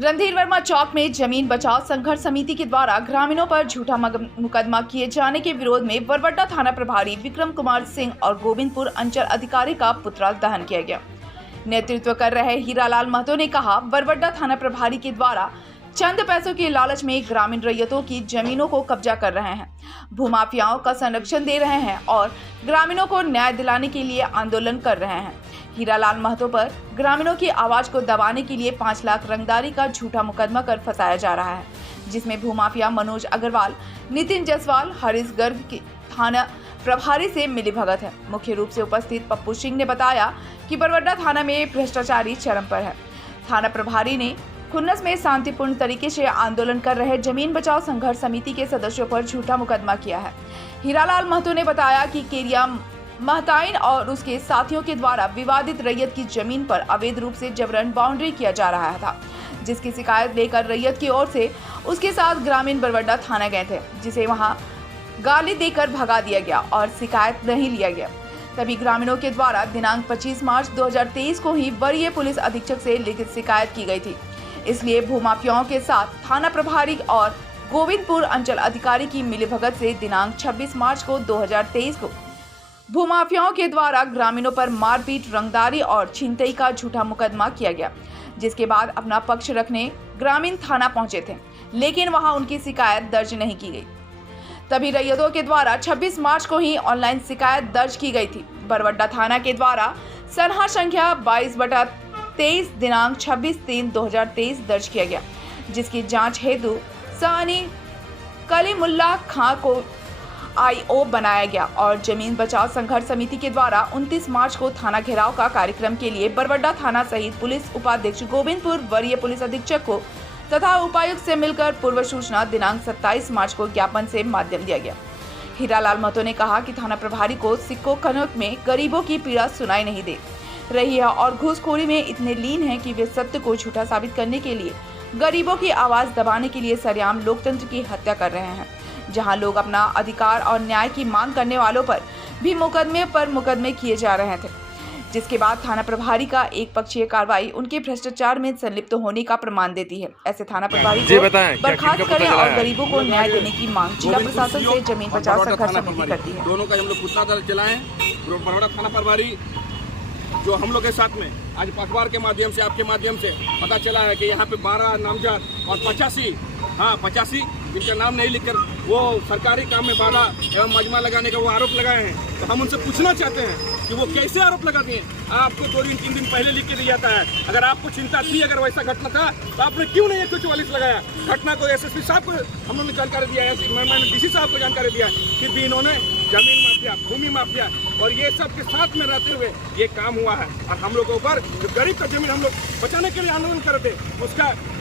रणधीर वर्मा चौक में जमीन बचाओ संघर्ष समिति के द्वारा ग्रामीणों पर झूठा मुकदमा किए जाने के विरोध में बरवड्डा थाना प्रभारी विक्रम कुमार सिंह और गोविंदपुर अंचल अधिकारी का पुतला दहन किया गया। नेतृत्व कर रहे हीरालाल महतो ने कहा, बरवड्डा थाना प्रभारी के द्वारा चंद पैसों के लालच में ग्रामीण रैयतों की जमीनों को कब्जा कर रहे हैं, भूमाफियाओं का संरक्षण दे रहे हैं और ग्रामीणों को न्याय दिलाने के लिए आंदोलन कर रहे हैं। हीरालाल महतो पर ग्रामीणों की आवाज को दबाने के लिए 5 लाख रंगदारी का झूठा मुकदमा कर फंसाया जा रहा है, जिसमें भूमाफिया मनोज अग्रवाल, नितिन जायसवाल, हरीश गर्ग की थाना प्रभारी से मिलीभगत है। मुख्य रूप से उपस्थित पप्पू सिंह ने बताया कि बरवड्डा थाना में भ्रष्टाचारी चरम पर है। थाना प्रभारी ने खुन्नस में शांतिपूर्ण तरीके से आंदोलन कर रहे जमीन बचाओ संघर्ष समिति के सदस्यों पर झूठा मुकदमा किया है। हीरालाल महतो ने बताया कि केरिया महताइन और उसके साथियों के द्वारा विवादित रैयत की जमीन पर अवैध रूप से जबरन बाउंड्री किया जा रहा था, जिसकी शिकायत लेकर रैयत की ओर से उसके साथ ग्रामीण बरवड्डा थाना गए थे, जिसे वहां गाली देकर भगा दिया गया और शिकायत नहीं लिया गया। तभी ग्रामीणों के द्वारा दिनांक 25 मार्च 2023 को ही वरीय पुलिस अधीक्षक से लिखित शिकायत की गई थी। इसलिए भूमाफियाओं के साथ थाना प्रभारी और गोविंदपुर अंचल अधिकारी की मिलीभगत से दिनांक 26 मार्च को 2023 को भूमाफियाओं के द्वारा ग्रामीणों पर मारपीट, रंगदारी और छिनतई का झूठा मुकदमा किया गया, जिसके बाद अपना पक्ष रखने ग्रामीण थाना पहुंचे थे, लेकिन वहां उनकी शिकायत दर्ज नहीं की गई। तभी रैयतों के द्वारा 26 मार्च को ही ऑनलाइन शिकायत दर्ज की गई थी। बरवड्डा थाना के द्वारा सनहा संख्या 22/23 दिनांक 26/3/2023 दर्ज किया गया, जिसकी जांच हेतु सानी कलीमुल्ला खां को IO बनाया गया और जमीन बचाओ संघर्ष समिति के द्वारा 29 मार्च को थाना घेराव का कार्यक्रम के लिए बरवड्डा थाना सहित पुलिस उपाध्यक्ष गोविंदपुर, वरीय पुलिस अधीक्षक को तथा उपायुक्त से मिलकर पूर्व सूचना दिनांक 27 मार्च को ज्ञापन से माध्यम दिया गया। हीरालाल महतो ने कहा कि थाना प्रभारी को सिक्को खनक में गरीबों की पीड़ा सुनाई नहीं दे रही है और घूसखोरी में इतने लीन है कि वे सत्य को झूठा साबित करने के लिए गरीबों की आवाज दबाने के लिए सरेआम लोकतंत्र की हत्या कर रहे हैं। जहां लोग अपना अधिकार और न्याय की मांग करने वालों पर भी मुकदमे किए जा रहे थे, जिसके बाद थाना प्रभारी का एक पक्षीय कार्रवाई उनके भ्रष्टाचार में संलिप्त होने का प्रमाण देती है। ऐसे थाना प्रभारी को बर्खास्त करें और गरीबों को न्याय देने की मांग जिला प्रशासन से जमीन बचाओ संघर्ष समिति करती है। दोनों का हम लोग पुतला दल चलाएं। बरवड्डा थाना प्रभारी जो हम लोग के साथ में आज अखबार के माध्यम से, आपके माध्यम से पता चला है कि यहाँ पे 12 नामजद और 85 जिनका नाम नहीं लिखकर वो सरकारी काम में बाधा एवं मजमा लगाने का वो आरोप लगाए हैं। तो हम उनसे पूछना चाहते हैं कि वो कैसे आरोप लगाते हैं। आपको 2 दिन 3 दिन पहले लिख के दिया जाता है। अगर आपको चिंता थी, अगर वैसा घटना था तो आपने क्यों नहीं 144 लगाया? घटना को SSP साहब को हम लोगों ने जानकारी दिया है, मैंने DC साहब को जानकारी दिया है, फिर भी इन्होंने जमीन माफिया, भूमि माफिया और ये सब के साथ में रहते हुए ये काम हुआ है। और हम लोग के ऊपर जो गरीब का जमीन हम लोग बचाने के लिए आंदोलन कर रहे थे,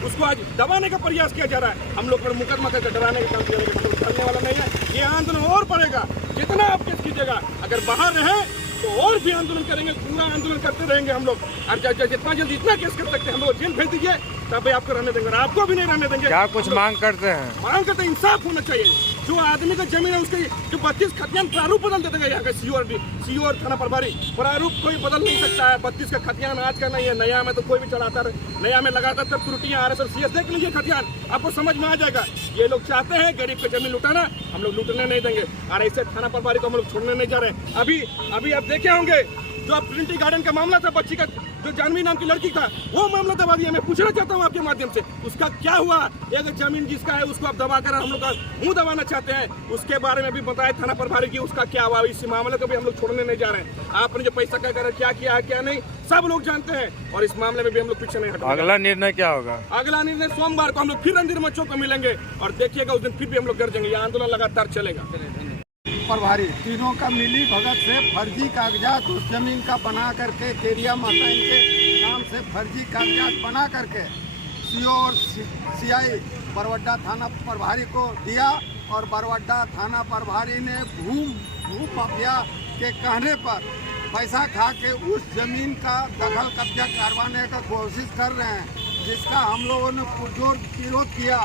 उसको आज दबाने का प्रयास किया जा रहा है। हम लोग पर मुकदमा करके डराने का काम करने वाला नहीं है। ये आंदोलन और बढ़ेगा। जितना आप केस कीजिएगा, अगर बाहर रहे तो और भी आंदोलन करेंगे, पूरा आंदोलन करते रहेंगे हम लोग। और जितना जल्दी इतना केस कर सकते हैं हम लोग जेल भेज दीजिए, तब आपको रहने देंगे, आपको भी नहीं रहने देंगे। क्या कुछ मांग करते हैं? मांग करते हैं इंसाफ होना चाहिए। जो आदमी का जमीन है उसके जो 32 खतियान प्रारूप बदल देते हैं। यहाँ का सीओ और थाना प्रभारी प्रारूप कोई बदल नहीं सकता है। 32 का खतियान आज का नहीं है, नया में तो कोई भी चलाता है, नया में लगातार तब त्रुटियां RS और CS देख लीजिए खतियान, आपको समझ में आ जाएगा। ये लोग चाहते हैं गरीब का जमीन लुटाना, हम लोग लूटने नहीं देंगे और ऐसे थाना प्रभारी को हम लोग छोड़ने नहीं जा रहे। अभी आप देखे होंगे जो ट्रिनिटी गार्डन का मामला था, बच्ची का जो जानवी नाम की लड़की था, वो मामला दबा दिया। मैं पूछना चाहता हूँ आपके माध्यम से, उसका क्या हुआ? एक जमीन जिसका है उसको आप दबा कर हम लोग का मुंह दबाना चाहते हैं, उसके बारे में भी बताया थाना प्रभारी की, उसका क्या हुआ? इस मामले को भी हम लोग छोड़ने नहीं जा रहे हैं। आपने जो पैसा का क्या किया है क्या नहीं सब लोग जानते हैं और इस मामले में भी हम लोग पीछे नहीं हटेंगे। अगला निर्णय क्या होगा? अगला निर्णय सोमवार को हम लोग फिर रणधीर मच्चों को मिलेंगे और देखिएगा उस दिन फिर भी हम लोग गरजेंगे। ये आंदोलन लगातार चलेगा। प्रभारी तीनों का मिली भगत से फर्जी कागजात उस जमीन का बना करके केरिया माता इनके नाम से फर्जी कागजात बना करके CO और CI बरवड्डा थाना प्रभारी को दिया और बरवड्डा थाना प्रभारी ने भूम माफिया के कहने पर पैसा खा के उस जमीन का दखल कब्जा करवाने का कोशिश कर रहे हैं, जिसका हम लोगों ने पुरजोर विरोध किया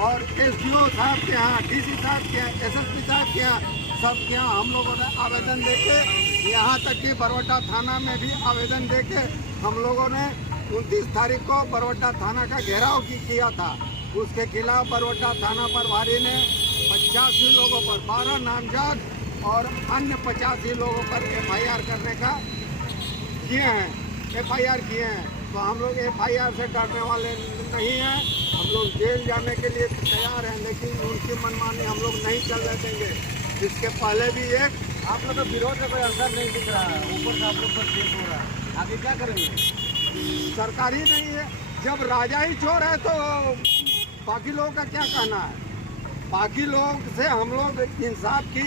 और SDO साहब के यहाँ, DC साहब के यहाँ, SSP साहब के यहाँ, सबके यहाँ हम लोगों ने आवेदन देके, यहाँ तक कि बरवड्डा थाना में भी आवेदन देके हम लोगों ने 29 तारीख को बरवड्डा थाना का घेराव किया था। उसके खिलाफ बरवड्डा थाना प्रभारी ने 85 लोगों पर 12 नामजद और अन्य 85 लोगों पर FIR करने का किए हैं, FIR किए हैं। तो हम लोग FIR से डरने वाले नहीं हैं, हम लोग जेल जाने के लिए तैयार हैं, लेकिन उनकी मनमानी हम लोग नहीं चलने देंगे। इसके पहले भी एक आप लोग का विरोध का कोई असर नहीं दिख रहा है, ऊपर से आप लोग पर केस हो रहा है, आगे क्या करेंगे? सरकारी नहीं है। जब राजा ही चोर है तो बाकी लोगों का क्या कहना है? बाकी लोग से हम लोग इंसाफ की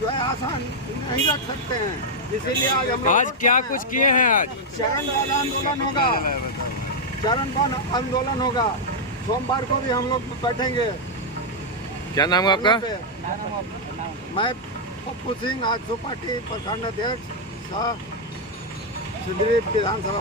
जो है आसान नहीं रख सकते हैं, इसीलिए आज हम लोग आज क्या कुछ किए हैं? आज चरणबद्ध आंदोलन होगा, चरणबद्ध आंदोलन होगा। सोमवार को भी हम लोग बैठेंगे। क्या नाम है आपका? मैं पप्पू सिंह, आजसू पार्टी प्रखंड अध्यक्ष सह सिंदरी विधानसभा